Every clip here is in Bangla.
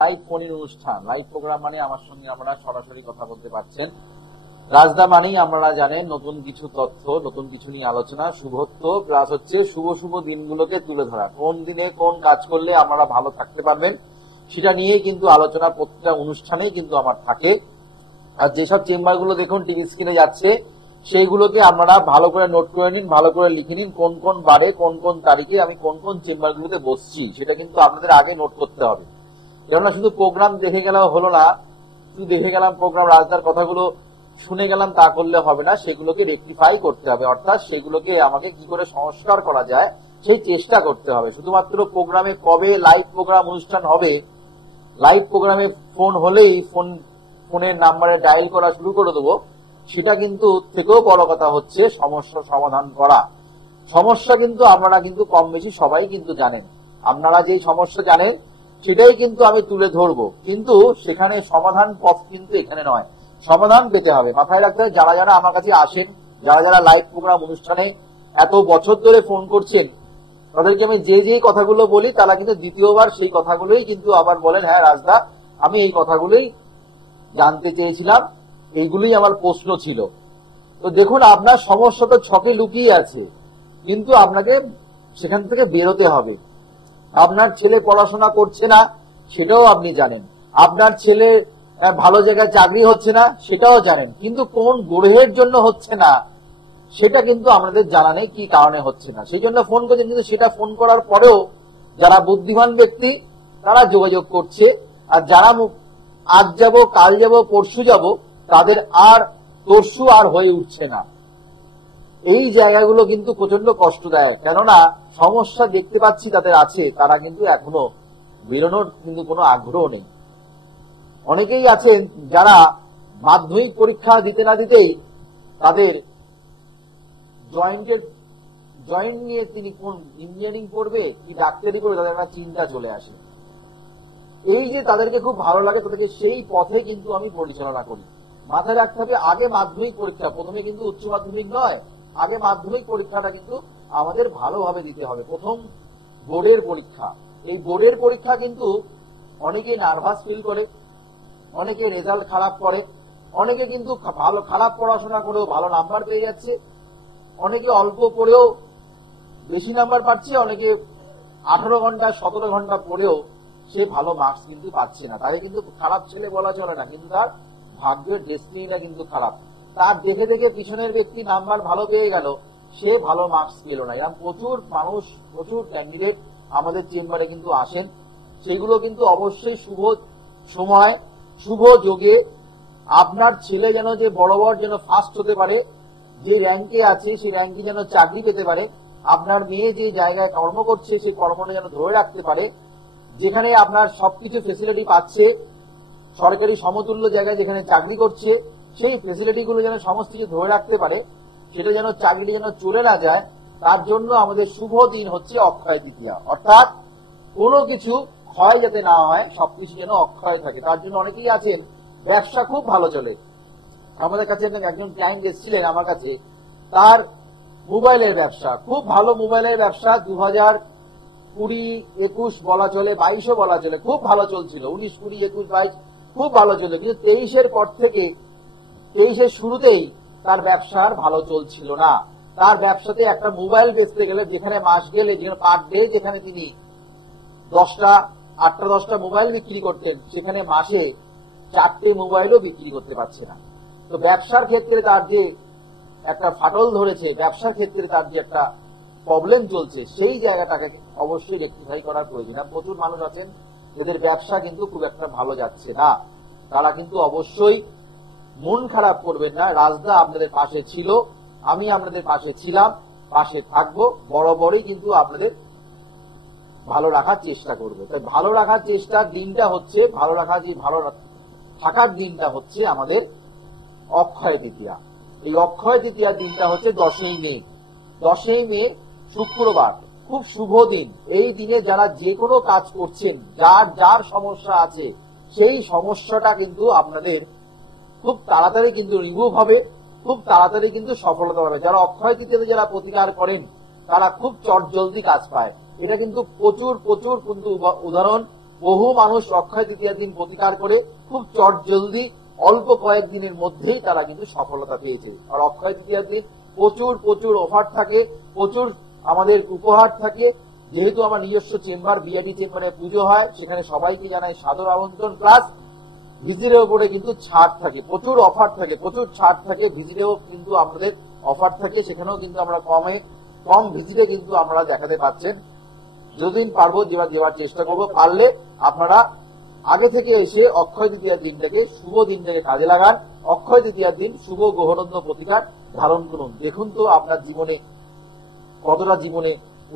লাইভ ফোনের অনুষ্ঠান, লাইভ প্রোগ্রাম মানে আমার সঙ্গে আমরা সরাসরি কথা বলতে পারছেন। রাজদা মানেই আপনারা জানেন নতুন কিছু তথ্য, নতুন কিছু নিয়ে আলোচনা, শুভত্ব প্লাস হচ্ছে শুভ শুভ দিনগুলোকে তুলে ধরা, কোন দিনে কোন কাজ করলে আপনারা ভালো থাকতে পারবেন সেটা নিয়েই কিন্তু আলোচনা প্রত্যেকটা অনুষ্ঠানেই কিন্তু আমার থাকে। আর যেসব চেম্বারগুলো দেখুন টিভি স্ক্রিনে যাচ্ছে সেইগুলোকে আপনারা ভালো করে নোট করে নিন, ভালো করে লিখে নিন কোন কোন বারে কোন কোন তারিখে আমি কোন কোন চেম্বারগুলোতে বসছি, সেটা কিন্তু আপনাদের আগে নোট করতে হবে। কেননা শুধু প্রোগ্রাম দেখে গেলেও হলো না, শুধু দেখে গেলাম প্রোগ্রাম রাজদার কথাগুলো শুনে গেলাম তা করলে হবে না, সেগুলোকে রেকটিফাই করতে হবে, অর্থাৎ সেগুলোকে আমাকে কি করে সংস্কার করা যায় সেই চেষ্টা করতে হবে। শুধুমাত্র প্রোগ্রামে কবে লাইভ প্রোগ্রাম অনুষ্ঠান হবে, লাইভ প্রোগ্রামে ফোন হলেই ফোনের নাম্বারে ডায়াল করা শুরু করে দেবো, সেটা কিন্তু থেকেও বড় কথা হচ্ছে সমস্যা সমাধান করা। সমস্যা কিন্তু আপনারা কিন্তু কম বেশি সবাই কিন্তু জানেন, আপনারা যেই সমস্যা জানেন সেটাই কিন্তু আমি তুলে ধরবো, কিন্তু সেখানে সমাধান পথ কিন্তু এখানে নয়। সমাধান পেতে হবে, মাথায় রাখতে হবে। যারা যারা আমার কাছে আসেন, যারা যারা লাইভ প্রোগ্রাম অনুষ্ঠানে এত বছর ধরে ফোন করছেন, তাদেরকে আমি যে কথাগুলো বলি তারা কিন্তু দ্বিতীয়বার সেই কথাগুলোই কিন্তু আবার বলেন, হ্যাঁ রাজদা আমি এই কথাগুলোই জানতে চেয়েছিলাম, এইগুলোই আমার প্রশ্ন ছিল। তো দেখুন আপনার সমস্যা তো ছকে লুকিয়ে আছে, কিন্তু আপনাকে সেখান থেকে বেরোতে হবে। আপনার ছেলে পড়াশোনা করছে না সেটাও আপনি জানেন, আপনার ছেলে ভালো জায়গায় চাকরি হচ্ছে না সেটাও জানেন, কিন্তু কোন গ্রহের জন্য হচ্ছে না সেটা কিন্তু আমাদের জানা নেই কি কারণে হচ্ছে না, সেই জন্য ফোন করছেন। কিন্তু সেটা ফোন করার পরেও যারা বুদ্ধিমান ব্যক্তি তারা যোগাযোগ করছে, আর যারা আজ যাব কাল যাব পরশু যাব তাদের আর তরশু আর হয়ে উঠছে না। এই জায়গাগুলো কিন্তু প্রচন্ড কষ্টদায়ক, কেননা সমস্যা দেখতে পাচ্ছি তাদের আছে, তারা কিন্তু এখনো বেরোনোর কিন্তু কোনো আগ্রহ নেই। অনেকেই আছেন যারা মাধ্যমিক পরীক্ষা দিতে না দিতেই তাদের জয়েন্ট নিয়ে তিনি কোন ইঞ্জিনিয়ারিং করবে কি ডাক্তারি করবে তাদের একটা চিন্তা চলে আসে। এই যে তাদেরকে খুব ভালো লাগে, তাদেরকে সেই পথে কিন্তু আমি পরিচালনা করি। মাথায় রাখতে হবে আগে মাধ্যমিক পরীক্ষা, প্রথমে কিন্তু উচ্চ মাধ্যমিক নয়, আগে মাধ্যমিক পরীক্ষাটা কিন্তু আমাদের ভালোভাবে দিতে হবে। প্রথম বোর্ডের পরীক্ষা, এই বোর্ডের পরীক্ষা কিন্তু অনেকে নার্ভাস ফিল করে, অনেকে রেজাল্ট খারাপ করে, অনেকে কিন্তু ভালো খারাপ পড়াশোনা করেও ভালো নাম্বার পেয়ে যাচ্ছে, অনেকে অল্প পড়েও বেশি নাম্বার পাচ্ছে, অনেকে 18 ঘন্টা 17 ঘন্টা পড়েও সে ভালো মার্কস কিন্তু পাচ্ছে না। তাকে কিন্তু খারাপ ছেলে বলা চলে না, কিন্তু তার ভাগ্যের ডেস্টিনিটা কিন্তু খারাপ। তার দেখে দেখে পিছনের ব্যক্তি নাম্বার ভালো পেয়ে গেল, সে ভালো মার্কস পেল না। এরকম প্রচুর মানুষ, প্রচুর ক্যান্ডিডেট আমাদের চেম্বারে কিন্তু আসেন। সেগুলো কিন্তু অবশ্যই শুভ সময়, শুভ যোগে আপনার ছেলে যেন যে বড় যেন ফার্স্ট হতে পারে, যে র্যাঙ্কে আছে সেই র্যাঙ্কে যেন চাকরি পেতে পারে, আপনার মেয়ে যে জায়গায় কর্ম করছে সেই কর্মটা যেন ধরে রাখতে পারে, যেখানে আপনার সবকিছু ফেসিলিটি পাচ্ছে, সরকারি সমতুল্য জায়গায় যেখানে চাকরি করছে সেই ফেসিলিটি গুলো যেন সমস্ত কিছু ধরে রাখতে পারে, সেটা যেন চাকরি যেন চলে না যায়, তার জন্য আমাদের শুভ দিন হচ্ছে অক্ষয় তৃতীয়া। অর্থাৎ কোনো কিছু ক্ষয় যাতে না হয়, সবকিছু যেন অক্ষয় থাকে। তার জন্য অনেকেই আছেন ব্যবসা খুব ভালো চলে। আমাদের কাছে একজন ক্লায়েন্ট এসেছিলেন আমার কাছে, তার মোবাইলের ব্যবসা খুব ভালো, মোবাইলের ব্যবসা 2020-21 বলা চলে, 22ও বলা চলে, খুব ভালো চলছিল। 19, 20, 21, 22 খুব ভালো চলে, কিন্তু 23-এর পর থেকে 23-এর শুরুতেই তার ব্যবসা আর ভালো চলছিল না। তার ব্যবসাতে একটা মোবাইল বেচতে গেলে যেখানে মাস গেলে, যেখানে পার ডে যেখানে তিনি 8টা-10টা মোবাইল বিক্রি করতেন, সেখানে মাসে 4টে মোবাইলও বিক্রি করতে পারছে না। তো ব্যবসার ক্ষেত্রে তার যে একটা ফাটল ধরেছে, ব্যবসার ক্ষেত্রে তার যে একটা প্রবলেম চলছে, সেই জায়গাটাকে অবশ্যই রেকটিফাই করার প্রয়োজন। প্রচুর মানুষ আছেন এদের ব্যবসা কিন্তু খুব একটা ভালো যাচ্ছে না, তারা কিন্তু অবশ্যই মন খারাপ করবেন না। রাজদা আপনাদের পাশে ছিল, আমি আপনাদের পাশে ছিলাম, পাশে থাকবো, বরাবরই কিন্তু আপনাদের ভালো রাখার চেষ্টা করবো। তাই ভালো রাখার চেষ্টার দিনটা হচ্ছে, ভালো থাকার দিনটা হচ্ছে আমাদের অক্ষয় তৃতীয়া। এই অক্ষয় তৃতীয়া দিনটা হচ্ছে 10ই মে। 10ই মে শুক্রবার, খুব শুভ দিন। এই দিনে যারা যে কোনো কাজ করছেন, যার সমস্যা আছে সেই সমস্যাটা কিন্তু আপনাদের খুব তাড়াতাড়ি কিন্তু রিমুভ হবে, খুব তাড়াতাড়ি কিন্তু সফলতা হবে। যারা অক্ষয় তৃতীয়াতে যারা প্রতিকার করেন তারা খুব চটজলদি কাজ পায়। এটা কিন্তু প্রচুর প্রচুর কিন্তু উদাহরণ বহু মানুষ অক্ষয় তৃতীয়ার দিন প্রতিকার করে খুব চটজলদি অল্প কয়েকদিনের মধ্যেই তারা কিন্তু সফলতা পেয়েছে। আর অক্ষয় তৃতীয়ার দিন প্রচুর প্রচুর অফার থাকে, প্রচুর আমাদের উপহার থাকে। যেহেতু আমার নিজস্ব চেম্বার ভিআইপি চেম্বারে পুজো হয়, সেখানে সবাইকে জানাই সাদর আমন্ত্রণ। প্লাস ভিজিটের উপরে কিন্তু ছাড় থাকে, প্রচুর অফার থাকে, প্রচুর ছাড় থাকে। ভিজিটেও কিন্তু আমাদের অফার থাকে, সেখানেও কিন্তু আমরা কম ভিজিটে কিন্তু আমরা দেখাতে পাচ্ছেন। যতদিন পারবো দেওয়ার চেষ্টা করবো। পারলে আপনারা আগে থেকে এসে অক্ষয় তৃতীয়ার দিনটাকে শুভ দিনটাকে কাজে লাগান। অক্ষয় তৃতীয়ার দিন শুভ গ্রহরত্ন প্রতিকার ধারণ করুন। দেখুন তো আপনার জীবনে কতটা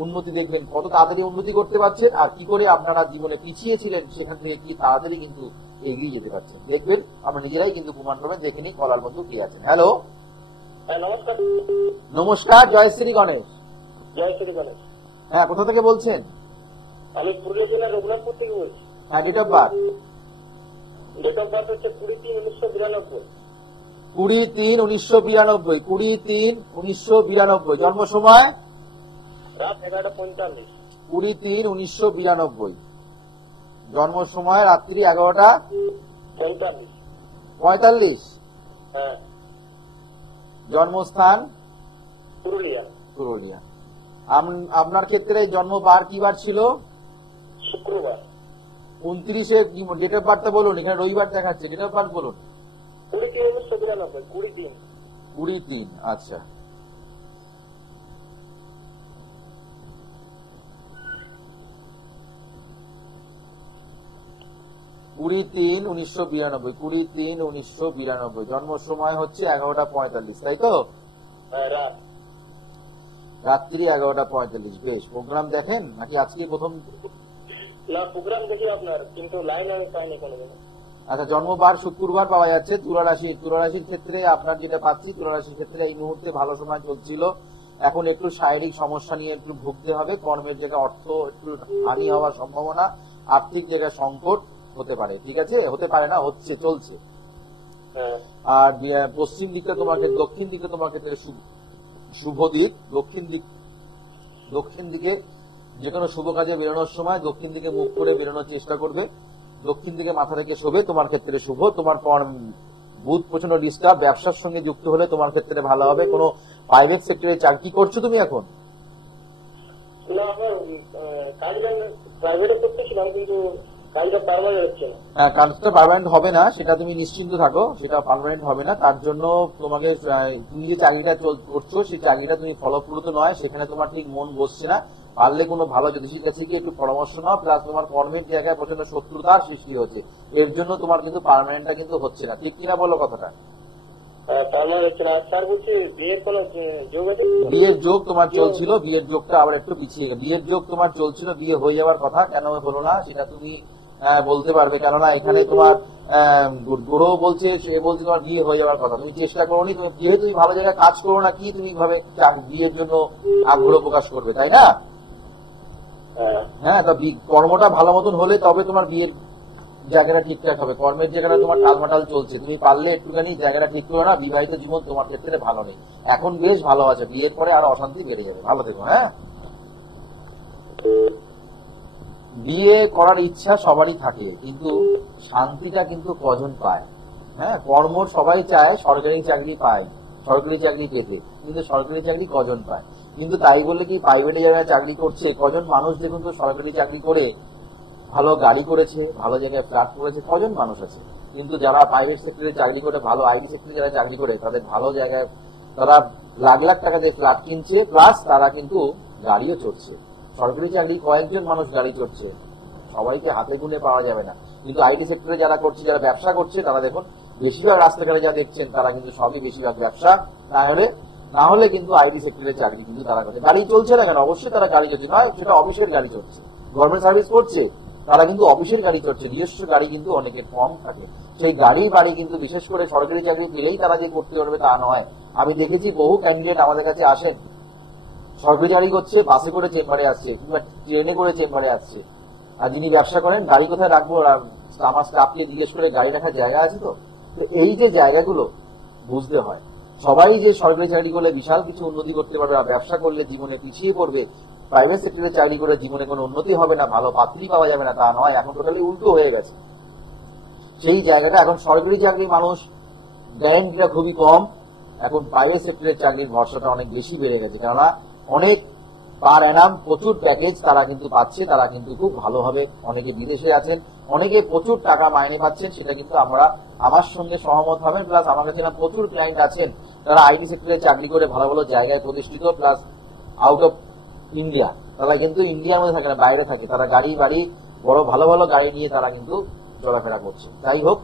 উন্নতি দেখবেন, কত তাড়াতাড়ি উন্নতি করতে পারছেন, আর কি করে আপনারা জীবনে পিছিয়ে ছিলেন সেখান থেকে কি তাড়াতাড়ি কিন্তু এগিয়ে যেতে পারছেন। দেখবেন আমরা নিজেরাই কিন্তু প্রমাণ করবেন। দেখে নিই কলার বন্ধু কে আছেন। হ্যালো, নমস্কার। নমস্কার। জয় শ্রী গণেশ। জয় শ্রী গণেশ। হ্যাঁ, কোথা থেকে বলছেন? আমি পুরুলিয়া জেলার রঘুনাথপুর থেকে বলছি। হ্যাঁ, date of birth? Date of birth হচ্ছে 20/3/1992। 20/3/1992। 20/3/1992। জন্ম সময়? রাত 11:45। 20/3/1992। জন্ম সময় রাত্রি 11:45। হ্যাঁ। জন্মস্থান? পুরুলিয়া। আপনার ক্ষেত্রে জন্ম বার কি বার ছিল? শুক্রবার। 29-এ ডেট অফ বার্থটা বলুন, এখানে রবিবার দেখাচ্ছে। ডেট অফ বার্থ বলুন। 20/3/1992। 20/3। আচ্ছা, কুড়ি তিন 1992। জন্ম সময় হচ্ছে 11:45, তাই তো? রাত্রি 11:45। বেশ। প্রোগ্রাম দেখেন নাকি আজকে প্রথম? না, প্রোগ্রাম দেখি আপনার, কিন্তু লাইন আমি পাইনি কোনোদিন। আচ্ছা, জন্মবার শুক্রবার পাওয়া যাচ্ছে। তুলারাশির ক্ষেত্রে আপনার যেটা পাচ্ছি, তুলারাশির ক্ষেত্রে এই মুহূর্তে ভালো সময় চলছিল। এখন একটু শারীরিক সমস্যা নিয়ে একটু ভুগতে হবে। কর্মের জায়গায় অর্থ একটু হানি হওয়ার সম্ভাবনা, আর্থিক জায়গায় সংকট হতে পারে। ঠিক আছে, হতে পারে না, হচ্ছে, চলছে। আর পশ্চিম দিকটা তোমাকে, দক্ষিণ দিকে তোমার ক্ষেত্রে শুভ দিক। দক্ষিণ দিকে যে কোনো শুভ কাজে বেরোনোর সময় দক্ষিণ দিকে মুখ করে বেরোনোর চেষ্টা করবে। দক্ষিণ দিকে মাথা রেখে শোবে, তোমার ক্ষেত্রে শুভ। তোমার বুধ প্রচন্ড ডিস্টার্ব। ব্যবসার সঙ্গে যুক্ত হলে তোমার ক্ষেত্রে ভালো হবে। কোনো প্রাইভেট সেক্টরে চাকরি করছো তুমি এখন? না, আমার প্রাইভেটে করতেছিলাম, কিন্তু কাজটা পার্মানেন্ট হচ্ছে না। হ্যাঁ, কাজটা পার্মানেন্ট হবে না, সেটা তুমি নিশ্চিন্ত থাকো। সেটা পার্মানেন্ট হবে না। তার জন্য তোমাকে, তুমি যে চাকরিটা করছো সেই চাকরিটা তুমি ফলপ্রসূ নয়, সেখানে তোমার ঠিক মন বসছে না। পারলে কোনো ভালো জ্যোতিষীর কাছে গিয়ে একটু পরামর্শ নাও। প্লাস তোমার কর্মের জায়গায় প্রচন্ড শত্রুতার সৃষ্টি হচ্ছে, এর জন্য তোমার কিন্তু পার্মানেন্টটা কিন্তু হচ্ছে না। ঠিক কিনা বলো কথাটা? বিয়ের যোগ তোমার চলছিল, বিয়ের যোগটা আবার একটু পিছিয়ে গেল। বিয়ের যোগ তোমার চলছিল, বিয়ে হয়ে যাওয়ার কথা, কেন হলো না সেটা তুমি বলতে পারবে। কেননা এখানে তোমার গ্রহ বলছে, সে বলছে তোমার বিয়ে হয়ে যাওয়ার কথা। তুমি চেষ্টা করো নি, যেহেতু তুমি ভালো জায়গায় কাজ করো না, কি তুমি ভাবে বিয়ের জন্য আগ্রহ প্রকাশ করবে, তাই না? হ্যাঁ, তা কর্মটা ভালো মতন হলে তবে তোমার বিয়ের জায়গাটা ঠিকঠাক হবে। কর্মের জায়গাটা তোমার টালমাটাল চলছে, তুমি পারলে একটুখানি জায়গাটা ঠিক করো না। বিবাহিত জীবন তোমার ক্ষেত্রে ভালো নেই, এখন বেশ ভালো আছে। বিয়ের পরে আরো অশান্তি বেড়ে যাবে। ভালো থেকো। হ্যাঁ, বিয়ে করার ইচ্ছা সবারই থাকে, কিন্তু শান্তিটা কিন্তু কজন পায়। হ্যাঁ, কর্ম সবাই চায়, সরকারি চাকরি পায়, সরকারি চাকরি পেতে, কিন্তু সরকারি চাকরি কজন পায়? কিন্তু তাই বলে কি প্রাইভেট জায়গায় চাকরি করছে কজন মানুষ? দেখুন তো, সরকারি চাকরি করে ভালো গাড়ি করেছে, ভালো জায়গায় ফ্ল্যাট করেছে, কজন মানুষ আছে? কিন্তু যারা প্রাইভেট সেক্টরে চাকরি করে, ভালো আইটি সেক্টরে যারা চাকরি করে, তাদের ভালো জায়গায় তারা লাখ লাখ টাকা দিয়ে ফ্ল্যাট কিনছে, প্লাস তারা কিন্তু গাড়িও চড়ছে। সরকারি চাকরি কয়েকজন মানুষ গাড়ি চড়ছে, সবাইকে হাতে গুনে পাওয়া যাবে না। কিন্তু আইটি সেক্টরে যারা করছে, যারা ব্যবসা করছে, তারা দেখুন বেশিরভাগ রাস্তাঘাটে যা দেখছেন তারা কিন্তু সবই বেশিরভাগ ব্যবসা, না হলে কিন্তু আইটি সেক্টরের চাকরি কিন্তু তারা করছে। গাড়ি চলছে না কেন? অবশ্যই তারা গাড়ি চলছে, নয় সেটা অফিসের গাড়ি চলছে। গভর্নমেন্ট সার্ভিস করছে, তারা কিন্তু অফিসের গাড়ি চড়ছে। নিজস্ব গাড়ি কিন্তু অনেকের কম থাকে। সেই গাড়ি বাড়ি কিন্তু বিশেষ করে সরকারি চাকরি পেলেই তারা যে করতে পারবে তা নয়। আমি দেখেছি বহু ক্যান্ডিডেট আমাদের কাছে আসেন, সরকারি চাকরি করছে, বাসে করে চেম্বারে আসছে, কিংবা ট্রেনে করে চেম্বারে আসছে। আর যিনি ব্যবসা করেন, গাড়ি কোথায় রাখবো, আমার স্টাফকে জিজ্ঞেস করে গাড়ি রাখার জায়গা আছে তো? এই যে জায়গাগুলো বুঝতে হয়। সবাই যে সরকারি চাকরি করলে বিশাল কিছু উন্নতি করতে পারবে, আর ব্যবসা করলে জীবনে পিছিয়ে পড়বে, প্রাইভেট সেক্টরে চাকরি করে জীবনে কোনো উন্নতি হবে না, ভালো পাত্রী পাওয়া যাবে না, তা নয়। এখন টোটালি উল্টো হয়ে গেছে সেই জায়গাটা। এখন সরকারি চাকরি মানুষ গ্যারান্টিটা খুবই কম, এখন প্রাইভেট সেক্টরের চাকরির ভরসাটা অনেক বেশি বেড়ে গেছে। কেননা অনেক পার অ্যানাম প্রচুর প্যাকেজ তারা কিন্তু পাচ্ছে, তারা কিন্তু খুব ভালোভাবে, অনেকে বিদেশে আছেন, অনেকে প্রচুর টাকা মাইনে পাচ্ছেন, সেটা কিন্তু আমরা আমার সঙ্গে সহমত হবেন। প্লাস আমার কাছে প্রচুর ক্লায়েন্ট আছেন তারা আইটি সেক্টরে চাকরি করে ভালো ভালো জায়গায় প্রতিষ্ঠিত, প্লাস আউট অফ ইন্ডিয়া, তারা কিন্তু ইন্ডিয়ার মধ্যে থাকে না, বাইরে থাকে, তারা গাড়ি বাড়ি বড় ভালো ভালো গাড়ি নিয়ে তারা কিন্তু চলাফেরা করছে। যাই হোক,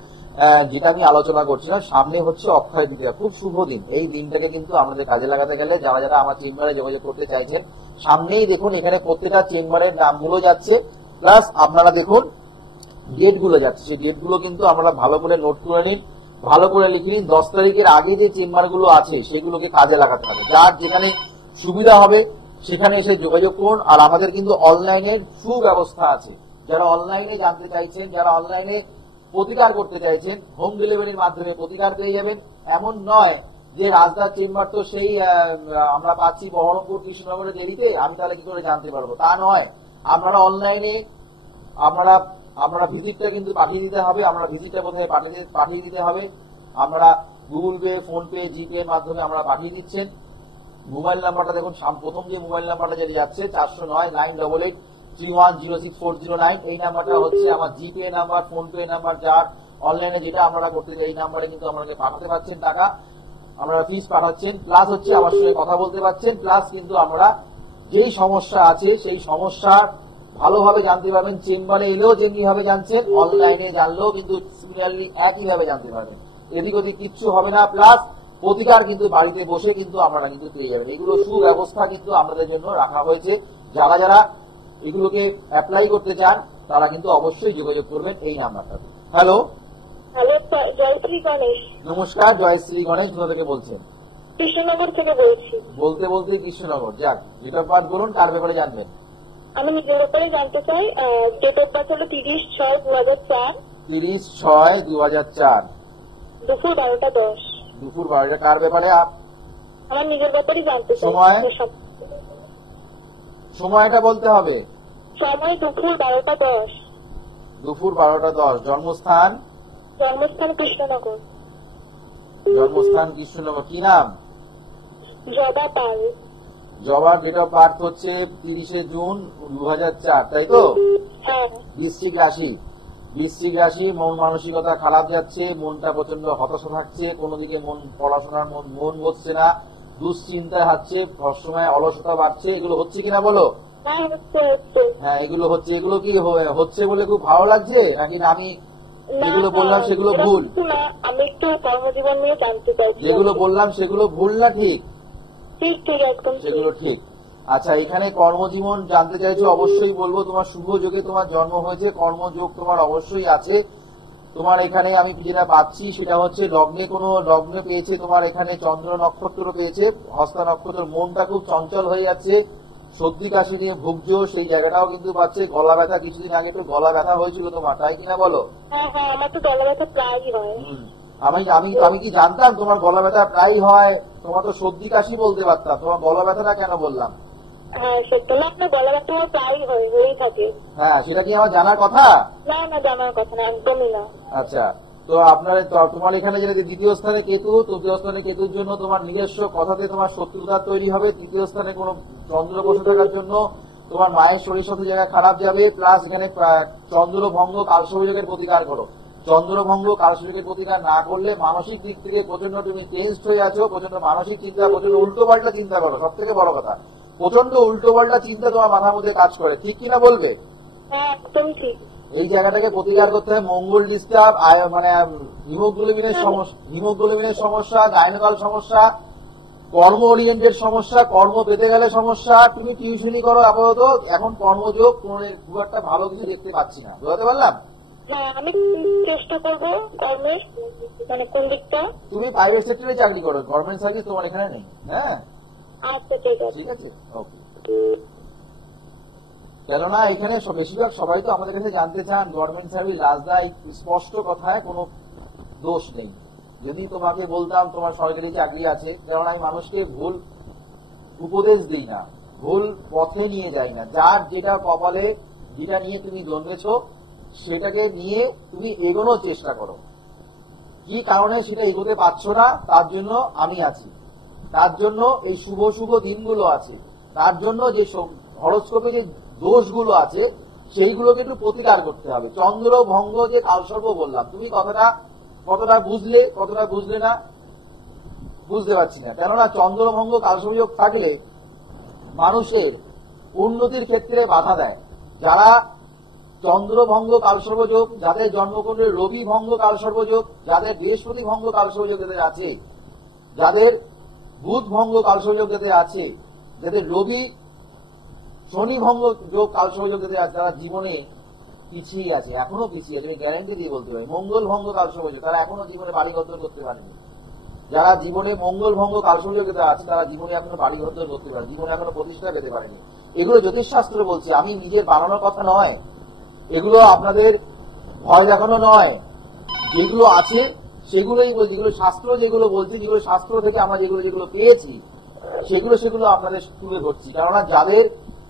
যেটা আমি আলোচনা করছিলাম, সামনে হচ্ছে অক্ষয় তৃতীয়া, খুব শুভ দিন। এই দিনটাকে কিন্তু আমাদের কাজে লাগাতে গেলে যারা যারা আমার চেম্বারে যোগাযোগ করতে চাইছেন, সামনেই দেখুন এখানে প্রত্যেকটা চেম্বারের নামগুলো যাচ্ছে, প্লাস আপনারা দেখুন ডেট গুলো যাচ্ছে। সেই ডেট গুলো কিন্তু আমরা ভালো করে নোট করে নিন, ভালো করে লিখে নিন। 10 তারিখের আগে যে চেম্বার গুলো আছে সেগুলোকে কাজে লাগাতে হবে। যার যেখানে সুবিধা হবে সেখানে এসে যোগাযোগ করুন। আর আমাদের কিন্তু অনলাইনের সুব্যবস্থা আছে। যারা অনলাইনে জানতে চাইছেন, যারা অনলাইনে প্রতিকার করতে চাইছেন, হোম ডেলিভারির মাধ্যমে প্রতিকার পেয়ে যাবেন। এমন নয় যে রাজদার চেম্বার তো সেই আমরা পাচ্ছি বহরমপুর কৃষ্ণনগরের দেরিতে, আমি তাহলে কি করে জানতে পারবো, তা নয়। আপনারা অনলাইনে আমরা ভিজিটটা কিন্তু পাঠিয়ে দিতে হবে। আমরা ভিজিটটা কোথায় পাঠিয়ে দিতে হবে, আমরা গুগল পে, ফোন পে, জিপে এর মাধ্যমে আমরা পাঠিয়ে দিচ্ছেন। মোবাইল নাম্বারটা দেখুন, প্রথম যে মোবাইল নাম্বারটা যেটা যাচ্ছে 409-988-3106-409, এই নাম্বারটা হচ্ছে আমার জিপে নাম্বার, ফোন পে নাম্বার। যার অনলাইনে যেটা আপনারা করতে চাই এই নাম্বারে কিন্তু আমাকে পাঠাতে পারছেন টাকা, আপনারা ফিস পাঠাচ্ছেন, প্লাস হচ্ছে আমার সঙ্গে কথা বলতে পারছেন, প্লাস কিন্তু আমরা যেই সমস্যা আছে সেই সমস্যা ভালোভাবে জানতে পারবেন। চেম্বারে এলেও যেমনি ভাবে জানছেন, অনলাইনে জানলেও কিন্তু সিমিলারলি একইভাবে জানতে পারবেন। এদিক ওদিক কিচ্ছু হবে না। প্লাস প্রতিকার কিন্তু বাড়িতে বসে কিন্তু আপনারা কিন্তু পেয়ে যাবেন। এগুলো সুব্যবস্থা কিন্তু আমাদের জন্য রাখা হয়েছে। যারা যারা এগুলোকে অ্যাপ্লাই করতে চান তারা কিন্তু অবশ্যই যোগাযোগ করবেন এই নাম্বারটাতে। হ্যালো হ্যালো, জয়শ্রী গণেশ। নমস্কার, জয়শ্রী গণেশ। কোথা থেকে বলছেন? কৃষ্ণনগর থেকে বলছি। বলতে বলতে কৃষ্ণনগর, যাক ডেট অফ বার্থ বলুন, কার ব্যাপারে জানবেন? আমি নিজের ব্যাপারে জানতে চাই। ডেট অফ বার্থ হলো 30/6/2004, 30/6/2004, দুপুর 12:10। দুপুর 12টা। কার ব্যাপারে? আমার নিজের ব্যাপারে জানতে চাই। সময়? সময়টা বলতে হবে। সময় দুপুর 12:10। দুপুর 12:10। জন্মস্থান? জন্মস্থান কৃষ্ণনগর। জন্মস্থান কৃষ্ণনগর। কি নাম? জবা পাল। জবার ডেট অফ বার্থ হচ্ছে 30শে জুন 2004, তাই তো? হ্যাঁ। বৃশ্চিক রাশি। বৃশ্চিক রাশি। মন মানসিকতা খারাপ যাচ্ছে, মনটা প্রচন্ড হতাশা থাকছে, কোনো দিকে পড়াশোনার মন বসছে না, দুশ্চিন্তায় হচ্ছে, সবসময় অলসতা বাড়ছে। এগুলো হচ্ছে কিনা বলো? হ্যাঁ, হচ্ছে। হ্যাঁ, এগুলো হচ্ছে। এগুলো কি হচ্ছে বলে খুব ভালো লাগছে, নাকি আমি যেগুলো বললাম সেগুলো ভুল? আমি একটু কর্মজীবন নিয়ে জানতে চাই। যেগুলো বললাম সেগুলো ভুল না ঠিক? ঠিক ঠিক, একদম সেগুলো ঠিক। আচ্ছা, এখানে কর্মজীবন জানতে চাইছো, অবশ্যই বলবো তোমার শুভ যোগে তোমার জন্ম হয়েছে, কর্মযোগ তোমার অবশ্যই আছে। তোমার এখানে আমি যেটা পাচ্ছি সেটা হচ্ছে লগ্নে, কোনো লগ্ন পেয়েছে তোমার, এখানে চন্দ্র নক্ষত্র পেয়েছে, হস্তা নক্ষত্র। মনটা খুব চঞ্চল হয়ে যাচ্ছে, সর্দি কাশি নিয়ে ভুগছো, সেই জায়গাটাও কিন্তু পাচ্ছে। গলা ব্যথা, কিছুদিন আগে তো গলা ব্যথা হয়েছিল তোমার, তাই কিনা বলো? হ্যাঁ হ্যাঁ, আমার তো গলা ব্যথা প্রায়ই হয়। আমি কি জানতাম তোমার গলা ব্যথা প্রায় হয়? তোমার তো সর্দি কাশি বলতে পারতাম, তোমার গলা ব্যথাটা কেন বললাম? হ্যাঁ, সত্যি না, আপনার গলা ব্যথা আমার প্রায়ই হয়েই থাকে। হ্যাঁ, সেটা কি আমার জানার কথা? না না, জানার কথা না, একদমই না। আচ্ছা, তো তোমার এখানে যেটা দ্বিতীয় স্থানে কেতু, তৃতীয় স্থানে কেতুর জন্য তোমার নিজস্ব কথাতে তোমার শত্রুতা তৈরি হবে। তৃতীয় স্থানে কোনো চন্দ্র বসে থাকার জন্য তোমার মায়ের শরীর স্বাস্থ্য জায়গায় খারাপ যাবে। প্লাস এখানে চন্দ্রভঙ্গ কালসর্পযোগের প্রতিকার করো। চন্দ্রভঙ্গ কালসর্পযোগের প্রতিকার না করলে মানসিক দিক থেকে প্রচন্ড তুমি টেনসড হয়ে আছো, প্রচন্ড মানসিক চিন্তা, প্রচন্ড উল্টো পাল্টা চিন্তা করো। সব থেকে বড় কথা, প্রচন্ড উল্টো পাল্টা চিন্তা তোমার মাথার মধ্যে কাজ করে, ঠিক কিনা বলবে? হ্যাঁ, একদম ঠিক। এই জায়গাটাকে প্রতিকার করতে হয়। মঙ্গল ডিস্টার্ব, মানে হিমোগ্লোবিনের সমস্যা, গাইনোকাল সমস্যা, কর্ম ওরিয়েন্টেড সমস্যা, কর্ম পেতে গেলে সমস্যা। তুমি টিউশনি করো আপাতত, এখন কর্মযোগ খুব একটা ভালো কিছু দেখতে পাচ্ছি না। বুঝতে পারলাম? হ্যাঁ, আমি চেষ্টা করবো কর্মের, মানে কোন দিকটা। তুমি প্রাইভেট সেক্টরে চাকরি করো, গভর্নমেন্ট সার্ভিস তোমার এখানে নেই। হ্যাঁ, আচ্ছা, ঠিক আছে। ঠিক আছে, ওকে। কেননা এখানে বেশিরভাগ সবাই তো আমাদের কাছে জানতে চান গভর্নমেন্ট সার্ভিস। রাজদায় স্পষ্ট কথায় কোনো দোষ নেই। যদি তোমাকে বলতাম তোমার সরকারি চাকরি আছে, কেননা আমি মানুষকে ভুল উপদেশ দিই না, ভুল পথে নিয়ে যায় না। যার যেটা কপালে, যেটা নিয়ে তুমি জন্মেছ, সেটাকে নিয়ে তুমি এগোনোর চেষ্টা করো। কি কারণে সেটা এগোতে পারছো না, তার জন্য আমি আছি। তার জন্য এই শুভ শুভ দিনগুলো আছে, তার জন্য যে হরস্কোপে যে দোষগুলো আছে সেইগুলোকে একটু প্রতিকার করতে হবে। চন্দ্র ভঙ্গ যে কালসর্প বললাম, তুমি কতটা বুঝলে না বুঝতে পারছি না। কেননা চন্দ্রভঙ্গ কালসর্পযোগ থাকলে মানুষের উন্নতির ক্ষেত্রে বাধা দেয়। যারা চন্দ্রভঙ্গ কালসর্পযোগ, যাদের জন্মকুণ্ডে রবি ভঙ্গ কালসর্পযোগ, যাদের বৃহস্পতি ভঙ্গ কালসর্পযোগ যাদের আছে, যাদের বুধ ভঙ্গ কালসর্পযোগ যাদের আছে, যাদের রবি শনি ভঙ্গ যোগ কালসর্পযোগ যাদের আছে, তারা জীবনে পিছিয়ে আছে, এখনো পিছিয়ে আছে, গ্যারান্টি দিয়ে বলতে পারি। মঙ্গল ভঙ্গ কালসর্পযোগ, তারা এখনো জীবনে বাড়ি ঘর করতে পারেনি। যারা জীবনে মঙ্গল ভঙ্গ কালসর্পযোগ যাদের আছে, তারা জীবনে এখনো বাড়ি ঘর করতে পারে, জীবনে এখনো প্রতিষ্ঠা পেতে পারেনি। এগুলো জ্যোতিষশাস্ত্র বলছে, আমি নিজের বানানোর কথা নয়, এগুলো আপনাদের ভয় দেখানো নয়। যেগুলো আছে সেগুলোই বলছি, যেগুলো শাস্ত্র যেগুলো বলছে, যেগুলো শাস্ত্র থেকে আমরা যেগুলো পেয়েছি, সেগুলো আপনাদের তুলে ধরছি। কেননা যাদের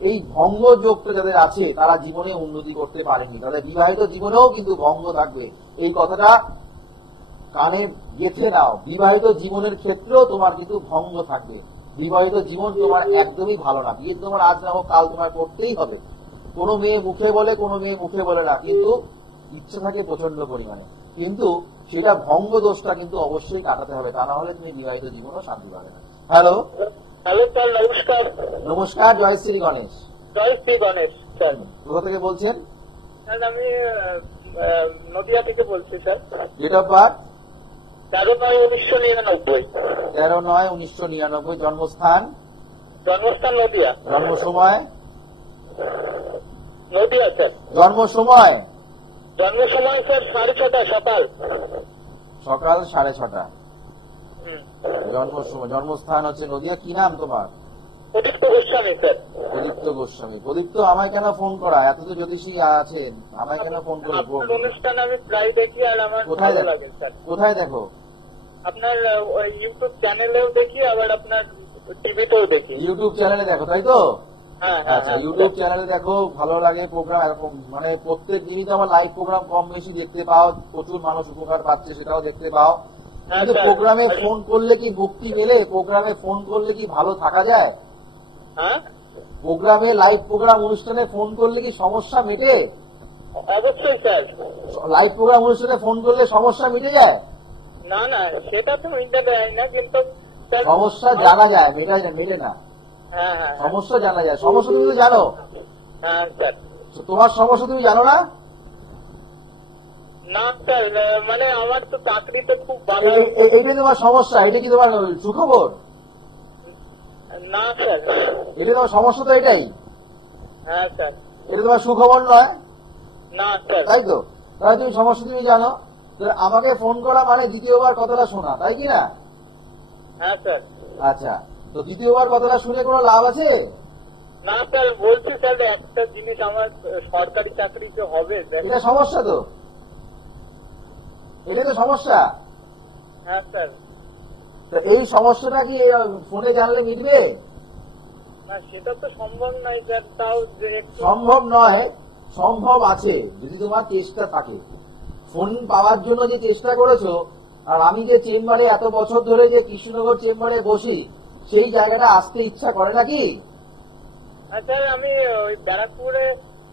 এই ভঙ্গ যোগটা যাদের আছে, তারা জীবনে উন্নতি করতে পারেনি, তাদের বিবাহিত জীবনেও কিন্তু ভঙ্গ থাকবে। এই কথাটা কানে গেঁথে নাও। বিবাহিত জীবনের ক্ষেত্রেও তোমার কিন্তু ভঙ্গ থাকবে। বিবাহিত জীবন তোমার একদমই ভালো না। বিয়ে তোমার আজ না হোক কাল তোমার করতেই হবে। কোনো মেয়ে মুখে বলে, কোনো মেয়ে মুখে বলে না, কিন্তু ইচ্ছে থাকে প্রচন্ড পরিমাণে। কিন্তু সেটা ভঙ্গ দোষটা কিন্তু অবশ্যই কাটাতে হবে, তা না হলে তুমি বিবাহিত জীবনও শান্তি পাবে না। হ্যালো হ্যালো স্যার, নমস্কার। নমস্কার, জয় শ্রী গণেশ। জয় শ্রী গণেশ স্যার। কোথা থেকে বলছেন? স্যার আমি নদিয়া থেকে বলছি স্যার। Date of birth? 13/9/1999। 13/9/1999। জন্মস্থান? জন্মস্থান নদিয়া। জন্ম সময়? নদিয়া স্যার। জন্ম সময়? জন্ম সময় স্যার 6:30 সকাল। সকাল 6:30। জন্ম সময়, জন্মস্থান হচ্ছে নদিয়া। কি নাম তোমার? প্রদীপ্ত গোস্বামী স্যার। প্রদীপ্ত গোস্বামী। প্রদীপ্ত, আমায় কেন ফোন করা? এত তো জ্যোতিষী আছেন, আমায় কেন ফোন করে? আপনার অনুষ্ঠান আমি প্রায় দেখি আর আমার কোথায় ভালো লাগে স্যার। কোথায় দেখো? আপনার ইউটিউব চ্যানেলেও দেখি, আবার আপনার টিভিতেও দেখি। ইউটিউব চ্যানেলে দেখো, তাই তো? হ্যাঁ আচ্ছা, ইউটিউব চ্যানেলে দেখো, ভালো লাগে প্রোগ্রাম। মানে প্রত্যেক দিনই তো আমার লাইভ প্রোগ্রাম কম বেশি দেখতে পাও, প্রচুর মানুষ উপকার পাচ্ছে, সেটাও দেখতে পাও। কিন্তু প্রোগ্রামে ফোন করলে কি মুক্তি মেলে? প্রোগ্রামে ফোন করলে কি ভালো থাকা যায়? প্রোগ্রামে, লাইভ প্রোগ্রাম অনুষ্ঠানে ফোন করলে কি সমস্যা মেটে? অবশ্যই স্যার। লাইভ প্রোগ্রাম অনুষ্ঠানে ফোন করলে সমস্যা মিটে যায়? না না, সেটা তো মিটে দেয় না, কিন্তু সমস্যা জানা যায়, মেটে না। হ্যাঁ হ্যাঁ সমস্যা জানা যায়। সমস্যা তুমি তো জানো? হ্যাঁ স্যার। তোমার সমস্যা তুমি জানো না? না স্যার, মানে আমার তো চাকরিতে খুব ভালো। এইটাই তোমার সমস্যা? এটা কি তোমার সুখবর? না স্যার। এটা তোমার সমস্যা তো এটাই? হ্যাঁ স্যার। এটা তোমার সুখবর নয়? না স্যার। তাই তো? তাহলে তুমি সমস্যা তুমি জানো, আমাকে ফোন করা মানে দ্বিতীয়বার কথাটা শোনা, তাই কি না? হ্যাঁ স্যার। আচ্ছা, তো দ্বিতীয়বার কথাটা শুনে কোনো লাভ আছে? না স্যার, বলছি স্যার একটা জিনিস, আমার সরকারি চাকরিতে হবে। এটা সমস্যা তো, এটা তো সমস্যা। হ্যাঁ স্যার। এই সমস্যাটা কি ফোনে জানলে মিটবে? না, সেটা তো সম্ভব নয় স্যার। তাও সম্ভব নয়, সম্ভব আছে যদি তোমার চেষ্টা থাকে। ফোন পাওয়ার জন্য যে চেষ্টা করেছো, আর আমি যে চেম্বারে এত বছর ধরে যে কৃষ্ণনগর চেম্বারে বসি, সেই জায়গাটা আসতে ইচ্ছা করে নাকি? স্যার আমি ওই ব্যারাকপুরে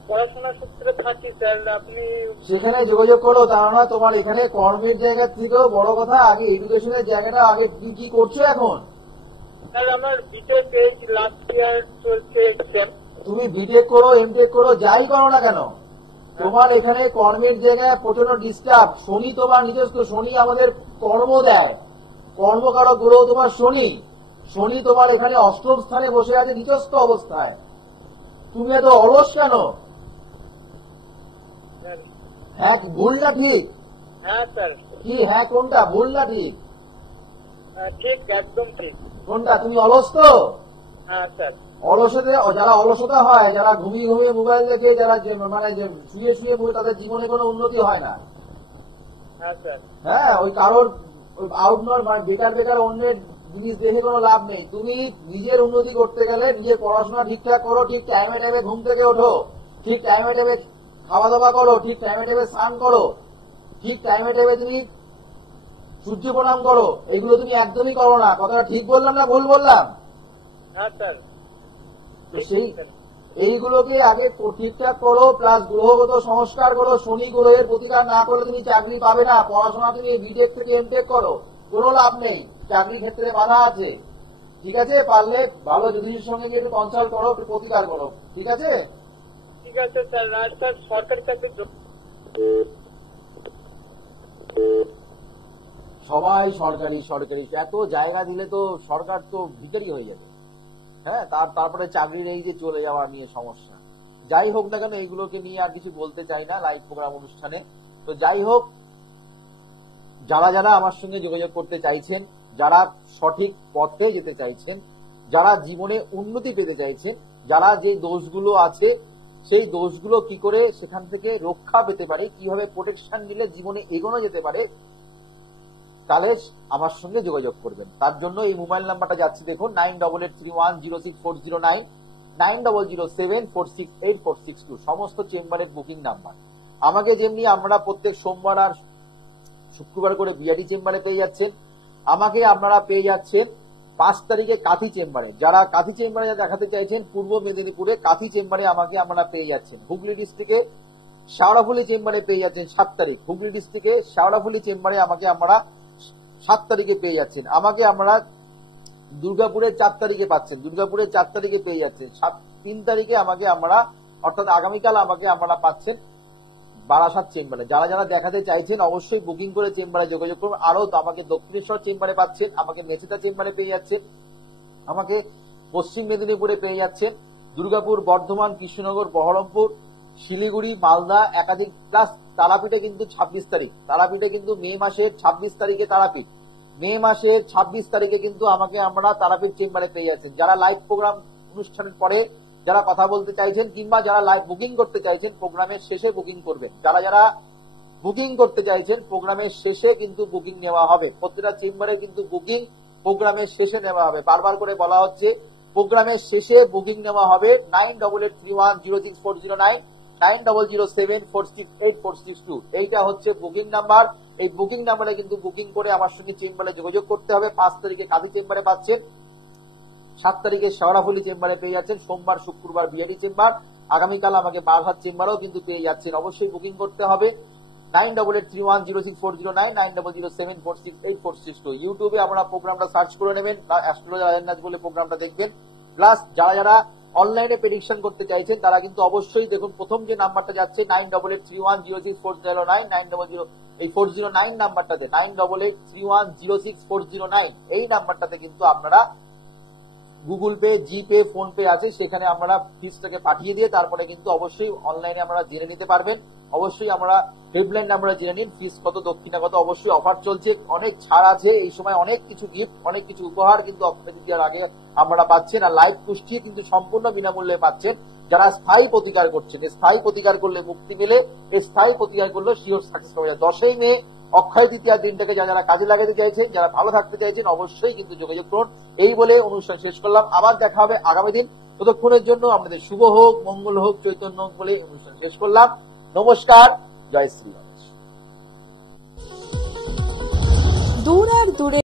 পড়াশোনা সূত্রে থাকি স্যার। আপনি সেখানে যোগাযোগ করো, তা না তোমার এখানে কর্মের জায়গা থেকেও বড় কথা, আগে এডুকেশনের জায়গাটা আগে তুমি কি করছো এখন? স্যার আমার বিটেক লাস্ট ইয়ার চলছে এক্সাম। তুমি বিটেক করো, এমটেক করো, যাই করো না কেন, তোমার এখানে কর্মের জায়গায় প্রচন্ড ডিস্টার্ব। শনি তোমার নিজস্ব, শনি আমাদের কর্ম দেয়, কর্মকারক গ্রহ তোমার শনি। শনি তোমার এখানে অষ্টম স্থানে বসে আছে নিজস্ব অবস্থায়। তুমি এত অলস কেন? হ্যাঁ, ভুল না ঠিক? হ্যাঁ স্যার। কি হ্যাঁ কোনটা, ভুল না ঠিক? ঠিক, একদম ঠিক। কোনটা? তুমি অলস তো? হ্যাঁ স্যার। অলসতে, যারা অলসতা হয়, যারা ঘুমিয়ে ঘুমিয়ে মোবাইল দেখে, যারা মানে শুয়ে শুয়ে তাদের জীবনে কোনো উন্নতি হয় না। হ্যাঁ স্যার। হ্যাঁ, ওই কারোর আউটনোর বেকার অন্যের জিনিস দেখে কোনো লাভ নেই। তুমি নিজের উন্নতি করতে গেলে নিজের পড়াশোনা ঠিকঠাক করো, ঠিক টাইমে টাইমে ঘুম থেকে ওঠো, ঠিক টাইমে টাইমে খাওয়া দাওয়া করো, ঠিক টাইমে টাইমে স্নান করো, ঠিক টাইমে টাইমে তুমি সূর্য প্রণাম করো। এগুলো তুমি একদমই করো না। কথাটা ঠিক বললাম না ভুল বললাম? হ্যাঁ স্যার। তো এইগুলোকে আগে ঠিকঠাক করো, প্লাস গ্রহগত সংস্কার করো। শনি গ্রহের প্রতিকার না করলে তুমি চাকরি পাবে না। পড়াশোনা তুমি বিটেক থেকে এমটেক করো, কোনো লাভ নেই, চাকরির ক্ষেত্রে বাধা আছে। ঠিক আছে, পারলে ভালো জ্যোতিষের সঙ্গে গিয়ে একটু কনসাল্ট করো, একটু প্রতিকার করো। ঠিক আছে? ঠিক আছে স্যার। স্যার সরকারের কাছে সবাই সরকারি সরকারি, এত জায়গা দিলে তো সরকার তো ভিতরই হয়ে যাবে। হ্যাঁ, তারপরে চাকরির এই যে চলে যাওয়া নিয়ে সমস্যা। যাই হোক না কেন, এইগুলোকে নিয়ে আর কিছু বলতে চাই না লাইভ প্রোগ্রাম অনুষ্ঠানে। তো যাই হোক, যারা যারা আমার সঙ্গে যোগাযোগ করতে চাইছেন, যারা সঠিক পথে যেতে চাইছেন, যারা জীবনে উন্নতি পেতে চাইছেন, যারা যে দোষগুলো আছে সেই দোষগুলো কি করে সেখান থেকে রক্ষা পেতে পারে, কিভাবে প্রোটেকশন দিলে জীবনে এগোনো যেতে পারে, তাহলে আমার সঙ্গে যোগাযোগ করবেন। তার জন্য এই মোবাইল নাম্বারটা যাচ্ছে দেখুন, 9831064009, 9007468462, সমস্ত চেম্বারের বুকিং নাম্বার। আমাকে যেমনি আমরা প্রত্যেক সোমবার আর শুক্রবার করে বিআরডি চেম্বারে পেয়ে যাচ্ছেন, আমাকে আপনারা পেয়ে যাচ্ছেন 5 তারিখে কাঁথি চেম্বারে। যারা কাঁথি চেম্বারে দেখাতে চাইছেন পূর্ব মেদিনীপুরে কাঁথি চেম্বারে আমাকে আপনারা পেয়ে যাচ্ছেন। হুগলি ডিস্ট্রিক্টে শেওড়াফুলি চেম্বারে পেয়ে যাচ্ছেন 7 তারিখ। হুগলি ডিস্ট্রিক্টে শেওড়াফুলি চেম্বারে আমাকে আপনারা 7 তারিখে পেয়ে যাচ্ছেন। আমাকে আমরা দুর্গাপুরের 4 তারিখে পাচ্ছেন, দুর্গাপুরের 4 তারিখে পেয়ে যাচ্ছেন। 3 তারিখে আমাকে আমরা, অর্থাৎ আগামীকাল আমাকে আপনারা পাচ্ছেন বারাসাত চেম্বারে। যারা যারা দেখাতে চাইছেন অবশ্যই বুকিং করে চেম্বারে যোগাযোগ করুন। আরো আমাকে দক্ষিণেশ্বর চেম্বারে পাচ্ছেন, আমাকে মেচেদা চেম্বারে পেয়ে যাচ্ছেন, আমাকে পশ্চিম মেদিনীপুরে পেয়ে যাচ্ছেন, দুর্গাপুর, বর্ধমান, কৃষ্ণনগর, বহরমপুর, শিলিগুড়ি, মালদা একাধিক, প্লাস তারাপীঠে কিন্তু 26 তারিখ, তারাপীঠে কিন্তু মে মাসের 26 তারিখে তারাপীঠ, মে মাসের 26 তারিখে কিন্তু আমাকে আমরা তারাপীঠ চেম্বারে পেয়ে যাচ্ছেন। যারা লাইভ প্রোগ্রাম অনুষ্ঠানের পরে যারা কথা বলতে চাইছেন কিংবা যারা লাইভ বুকিং করতে চাইছেন প্রোগ্রামের শেষে বুকিং করবেন। যারা যারা বুকিং করতে চাইছেন প্রোগ্রামের শেষে কিন্তু বুকিং নেওয়া হবে। প্রত্যেকটা চেম্বারে কিন্তু বুকিং প্রোগ্রামের শেষে নেওয়া হবে। বারবার করে বলা হচ্ছে প্রোগ্রামের শেষে বুকিং নেওয়া হবে। 9831064009, 9007468462, এইটা হচ্ছে বুকিং নাম্বার। এই বুকিং নাম্বারে কিন্তু বুকিং করে আমার সঙ্গে চেম্বারে যোগাযোগ করতে হবে। 5 তারিখে কাঁথি চেম্বারে পাচ্ছেন, 7 তারিখে শেওড়াফুলি চেম্বারে পেয়ে যাচ্ছেন, সোমবার শুক্রবার বিআরডি চেম্বার, আগামীকাল আমাকে বারহাট চেম্বারেও কিন্তু পেয়ে যাচ্ছেন। অবশ্যই বুকিং করতে হবে। 9831064009, 9007468462। ইউটিউবে আপনারা প্রোগ্রামটা সার্চ করে নেবেন, অ্যাস্ট্রোলজার আয়নাজ বলে প্রোগ্রামটা দেখবেন। প্লাস যারা যারা অনলাইনে প্রেডিকশন করতে চাইছেন তারা কিন্তু অবশ্যই দেখুন, প্রথম যে নাম্বারটা যাচ্ছে 9831064009, 900 এই 409 নাম্বারটাতে, 9831064009 এই নাম্বারটাতে কিন্তু আপনারা গুগল পে, জিপে, ফোন পে আছে, সেখানে আমরা ফিসটাকে পাঠিয়ে দিয়ে তারপরে কিন্তু অবশ্যই অনলাইনে আমরা জেনে নিতে পারবেন। অবশ্যই আমরা হেল্পলাইন নাম্বার জেনে নিন, ফিস কত, দক্ষিণা কত। অবশ্যই অফার চলছে, অনেক ছাড় আছে এই সময়, অনেক কিছু গিফট, অনেক কিছু উপহার কিন্তু অক্ষয় তৃতীয়ার আগে আমরা পাচ্ছেন। আর লাইভ কুষ্টি কিন্তু সম্পূর্ণ বিনামূল্যে পাচ্ছেন। যারা স্থায়ী প্রতিকার করছেন, স্থায়ী প্রতিকার করলে মুক্তি মেলে, স্থায়ী প্রতিকার করলে শিওর সাকসেস পাওয়া যায়। 10ই মে অক্ষয় তৃতীয়ার দিনটাকে যারা কাজে লাগাতে চাইছেন, যারা ভালো থাকতে চাইছেন অবশ্যই কিন্তু যোগাযোগ করুন। এই বলে অনুষ্ঠান শেষ করলাম, আবার দেখা হবে আগামী দিন। ততক্ষণের জন্য আপনাদের শুভ হোক, মঙ্গল হোক, চৈতন্য হোক বলে অনুষ্ঠান শেষ করলাম। নমস্কার, জয় শ্রী রাম। দূর আর দূরে